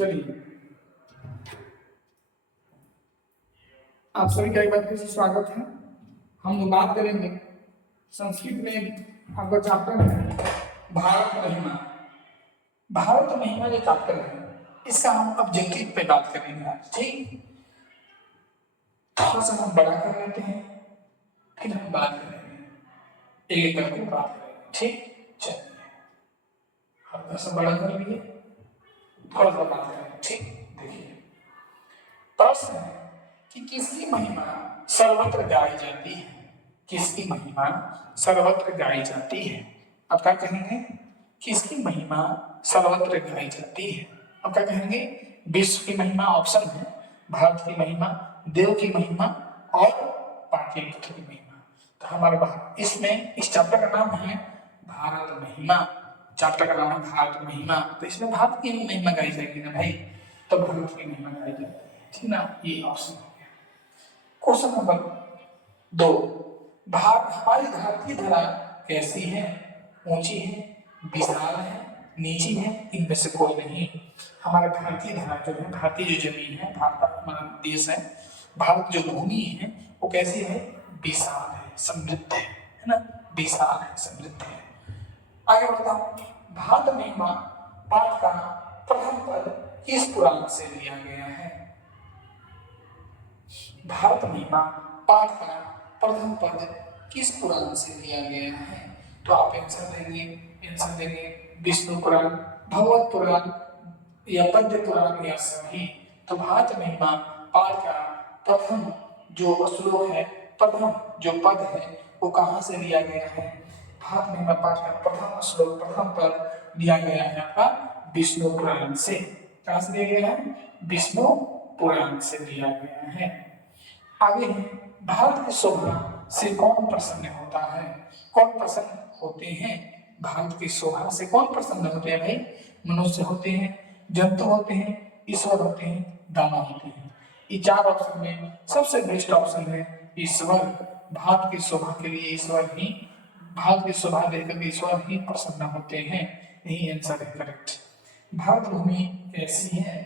चलिए, आप सभी का एक बार फिर से स्वागत है। हम लोग बात करेंगे संस्कृत में आपका चैप्टर है भारत महिमा। भारत महिमा जो चैप्टर है इसका हम ऑब्जेक्टिव पे बात करेंगे आज, ठीक। थोड़ा सा हम बड़ा कर लेते हैं, फिर हम बात करेंगे, एक एक करके बात करेंगे, ठीक। चलिए, हल्का सा बड़ा कर लिए, थोड़ा सा बात करेंगे, ठीक। देखिए, प्रश्न है कि किसकी महिमा सर्वत्र गाई जाती है? किसकी महिमा सर्वत्र गाई जाती है? अब क्या कहेंगे? किसकी महिमा सर्वत्र गाई जाती है? अब क्या कहेंगे? विश्व की महिमा ऑप्शन है, भारत की महिमा, देव की महिमा और पाटलिपुत्र की महिमा। तो हमारा इसमें इस चैप्टर का नाम है भारत महिमा। चैप्टर का नाम है भारत महिमा। तो इसमें भारत की महिमा गाई जाएगी ना भाई, तो भारत की महिमा गाई जाएगी, ठीक ना। ये ऑप्शन हो गया। क्वेश्चन नंबर 2, हमारी भारतीय धरा कैसी है? ऊंची है, विशाल है, नीची है, इनमें से कोई नहीं। हमारे भारतीय धरा जो है, भारतीय जो जमीन है, भारत हमारा देश है, भारत जो भूमि है वो कैसी है? विशाल है, समृद्ध है ना, विशाल है, समृद्ध है। आगे बढ़ता हूं, भारत महिमा पाठ का प्रथम पद किस पुराण से लिया गया है? भारत महिमा पाठ का प्रथम पद किस पुराण से लिया गया है? तो आप आंसर देंगे विष्णु पुराण, भगवत पुराण या पद्य पुराण या सभी। तो भारत महिमा पाठ का प्रथम जो श्लोक है, प्रथम जो पद है वो कहाँ से लिया गया है? भारत महिमा पाठ का प्रथम श्लोक, प्रथम पद लिया गया है आपका विष्णु पुराण से। कहाँ से लिया गया है? विष्णु पुराण से लिया गया है। आगे है, भारत की शोभा से कौन प्रसन्न होता है? कौन प्रसन्न होते हैं? भारत की शोभा से कौन प्रसन्न होते हैं भाई? मनुष्य होते हैं, जंतु होते हैं, ईश्वर होते हैं, दानव होते हैं। ये चार ऑप्शन में सबसे बेस्ट ऑप्शन है ईश्वर। भारत की शोभा के लिए ईश्वर ही, भारत की शोभा देखकर ईश्वर ही प्रसन्न होते हैं। यही आंसर है करेक्ट। भारत भूमि कैसी है?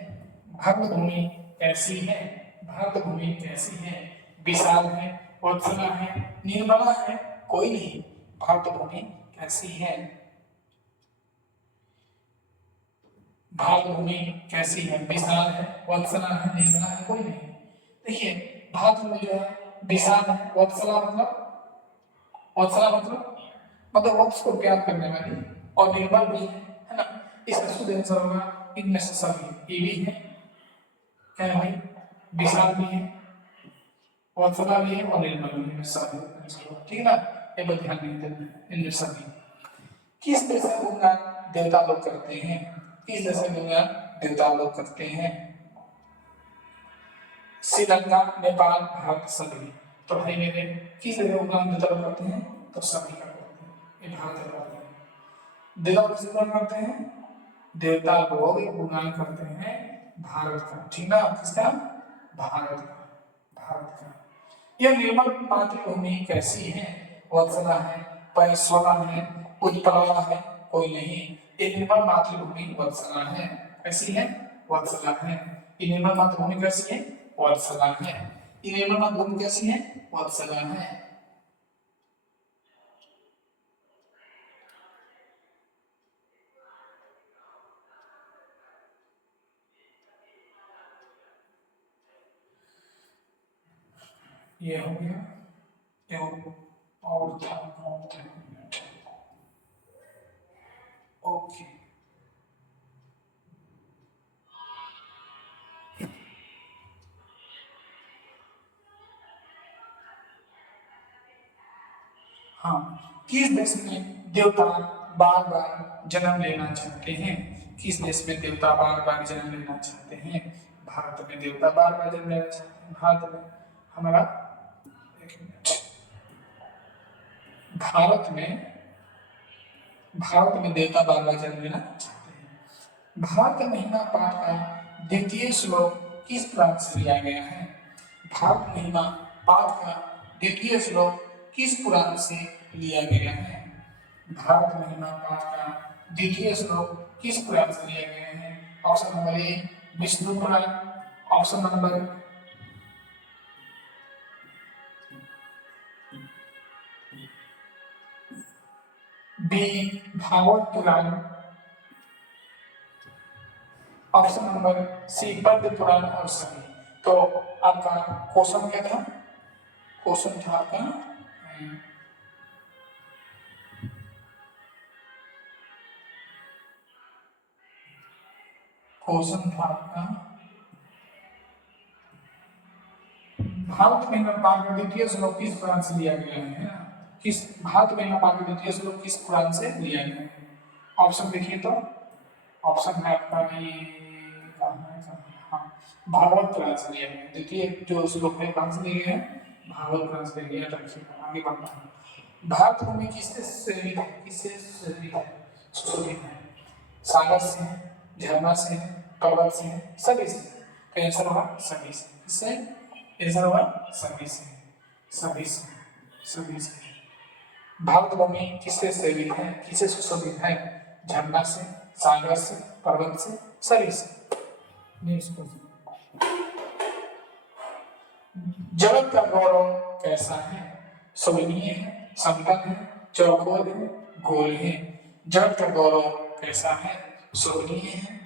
भारत भूमि कैसी है? भारत भूमि कैसी है? विशाल है, वत्सला है, निर्मला है, कोई नहीं। भारत भूमि कैसी है? भारत भूमि कैसी है? विशाल है, वत्सला है, निर्मला है, कोई नहीं। देखिए, भारत में जो है विशाल है, वत्सला मतलब वत्स को प्यार करने वाली, और निर्मल भी है ना। इसका शुद्ध आंसर होगा इनमें से सभी। ये भी है, क्या है भाई? विशाल भी है, वत्सला भी है और निर्मल भी है, सभी। ठीक है ना, ये पर ध्यान नहीं देना, इनमें सभी। किस देश में गुणगान देवता लोग करते हैं? किस देश में गुणगान देवता लोग करते हैं? श्रीलंका, नेपाल, भारत, सभी। तो भाई मेरे किस जगह गुणगान देवता लोग करते हैं? तो सभी का करते हैं, ये भारत करते हैं। देवता किस गुणगान करते हैं? देवता लोग गुणगान करते हैं भारत का, ठीक ना। किसका? भारत का, भारत का। यह निर्मल मातृभूमि कैसी है? वत्सला है, पैसला है, उत्पला है, कोई नहीं। ये निर्मल मातृभूमि वत्सला है। कैसी है? वत्सला है। ये निर्मल मातृभूमि कैसी है? वत्सला है। ये निर्मल मातृभूमि कैसी है? वत्सला है। ये हो गया, ये और था, ओके। हाँ, किस देश में देवता बार बार जन्म लेना चाहते हैं? किस देश में देवता बार बार जन्म लेना चाहते हैं? भारत में देवता बार बार जन्म लेना चाहते हैं। भारत में हमारा, एक मिनट, भारत में देवता बार बार जन्म लेना चाहते हैं। भारत महिमा पाठ का द्वितीय श्लोक किस पुराण से लिया गया है? भारत महिमा पाठ का द्वितीय श्लोक किस पुराण से लिया गया है? भारत महिमा पाठ का द्वितीय श्लोक किस पुराण से लिया गया है? Option number A Vishnu Purana. Option number B Bhagavata Purana. Option number C Padma Purana और सभी। तो आपका क्वेश्चन क्या था? क्वेश्चन था आपका भारत में पाक का द्वितीय श्लोक किस पुराण से लिया गया है? किस भारत में पाक का द्वितीय श्लोक किस पुराण से लिया गया है? ऑप्शन देखिए तो ऑप्शन है आपका हाँ, भागवत पुराण से लिया गया। द्वितीय जो श्लोक है कहाँ से लिए गए हैं? भागवत पुराण से लिया गया। रखिएगा, आगे बढ़ना है। भारत भूमि किससे सुशोभित है? किससे सुशोभित है? सुशोभित है सागर से, झरना से, पर्वत से, सभी से। तो आंसर होगा सभी से। किससे? आंसर होगा सभी से, सभी से, सभी से। भारत भूमि किससे सुशोभित है? किससे सुशोभित है? झरना से, सागर से, पर्वत से, सभी से। नेक्स्ट क्वेश्चन, जगत का गौरव कैसा है? सुगमीय है, समतल है, चौकोर है, गोल है। जगत का गौरव कैसा है? सुगमीय है,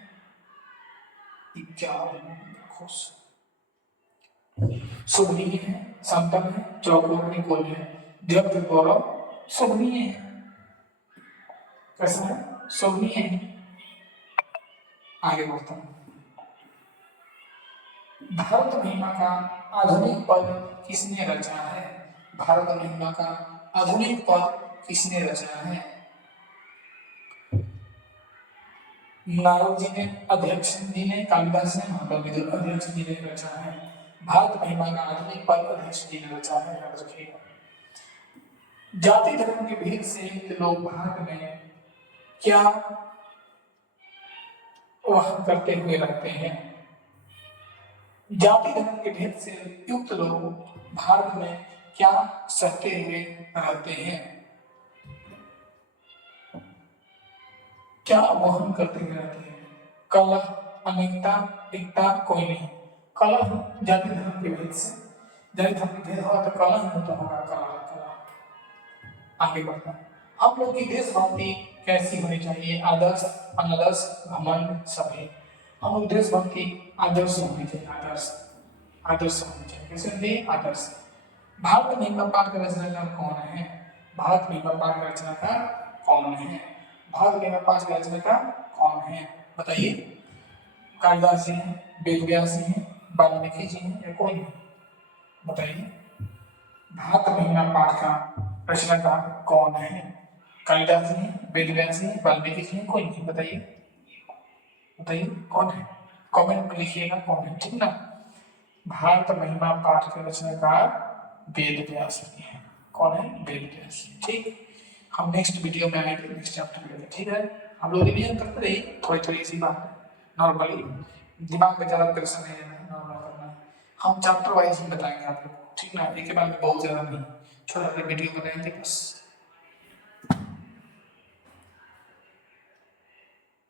सुगमीय है, समतल है, चौकोर है, गोल है। जगत का गौरव सुगमीय है। कैसा है? सुगमीय है। आगे बढ़ता हूं। भारत महिमा का आधुनिक पद किसने रचा है? भारत महिमा का आधुनिक पद किसने रचा है? नारद जी ने, अध्यक्ष जी ने, कालिदास ने, महाकवि विदुर अध्यक्ष जी ने रचा है। भारत महिमा का आधुनिक पद अध्यक्ष जी ने रचा है, याद रखिएगा। जाति धर्म के भेद से लोग भारत में क्या वह करते हुए रहते हैं? जाति धर्म के भेद से युक्त लोग भारत में क्या सहते हुए रहते हैं? क्या वहन करते हुए रहते हैं? कलह, अनेकता, एकता कोई नहीं। कलह जाति धर्म के भेद से, जाति धर्म के भेद होगा तो कलह होता होगा, कलह कलह। आगे बढ़ता है। हम लोग की देशभक्ति कैसी होनी चाहिए? आदर्श, अनादर्श, घमंड, सभी। हम लोग देशभक्ति आदर्श होनी चाहिए, आदर्श, आदर्श होनी चाहिए। कैसे होनी? आदर्श। भारत महिमा पाठ का रचनाकार कौन है? भारत महिमा पाठ का रचनाकार कौन है? भारत महिमा पाठ का रचनाकार कौन है? बताइए। कालिदास जी हैं, वेद व्यास जी हैं, वाल्मीकि जी हैं, या कोई नहीं? बताइए। भारत महिमा पाठ का रचनाकार कौन है? कालिदास जी हैं, वेद व्यास जी हैं, वाल्मीकि जी हैं, कोई नहीं? बताइए, बताइए कौन है? कमेंट में लिखिएगा कौन है, ठीक ना। भारत महिमा पाठ के रचनाकार वेद व्यास जी हैं। कौन है? वेद व्यास। ठीक, हम नेक्स्ट वीडियो में आएंगे, नेक्स्ट चैप्टर में। ठीक है, हम लोग रिवीजन करते रहिए, थोड़ी थोड़ी सी बात है, नॉर्मली दिमाग में ज़्यादा प्रेशर नहीं लेना है, नॉर्मल करना है। हम चैप्टर वाइज ही बताएंगे आप लोग को, ठीक ना, एक के बाद में बहुत ज़्यादा नहीं, छोटा छोटा वीडियो बनाएंगे बस।